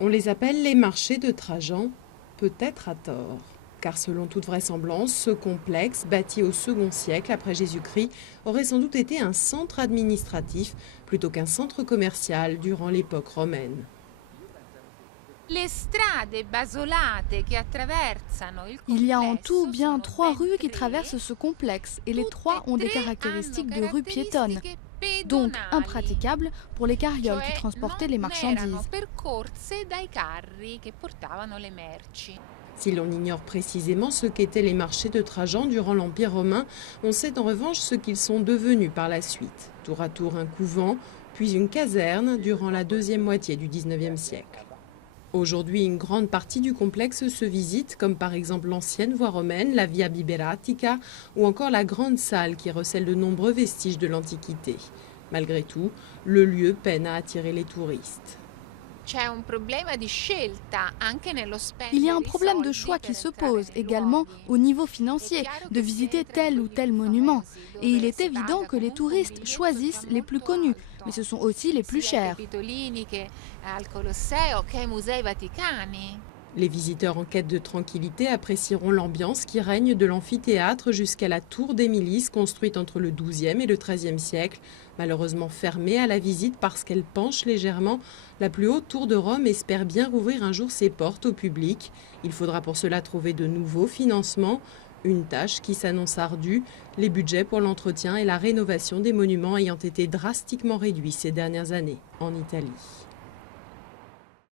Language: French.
On les appelle les marchés de Trajan, peut-être à tort. Car selon toute vraisemblance, ce complexe, bâti au second siècle après Jésus-Christ, aurait sans doute été un centre administratif plutôt qu'un centre commercial durant l'époque romaine. Il y a en tout bien 3 rues qui traversent ce complexe et les 3 ont des caractéristiques de rues piétonnes, donc impraticables pour les carrioles qui transportaient les marchandises. Si l'on ignore précisément ce qu'étaient les marchés de Trajan durant l'Empire romain, on sait en revanche ce qu'ils sont devenus par la suite. Tour à tour un couvent, puis une caserne durant la deuxième moitié du XIXe siècle. Aujourd'hui, une grande partie du complexe se visite, comme par exemple l'ancienne voie romaine, la Via Biberatica, ou encore la grande salle qui recèle de nombreux vestiges de l'Antiquité. Malgré tout, le lieu peine à attirer les touristes. Il y a un problème de choix qui se pose également au niveau financier, de visiter tel ou tel monument. Et il est évident que les touristes choisissent les plus connus, mais ce sont aussi les plus chers. Les visiteurs en quête de tranquillité apprécieront l'ambiance qui règne de l'amphithéâtre jusqu'à la tour des milices construite entre le XIIe et le XIIIe siècle. Malheureusement fermée à la visite parce qu'elle penche légèrement, la plus haute tour de Rome espère bien rouvrir un jour ses portes au public. Il faudra pour cela trouver de nouveaux financements, une tâche qui s'annonce ardue, les budgets pour l'entretien et la rénovation des monuments ayant été drastiquement réduits ces dernières années en Italie.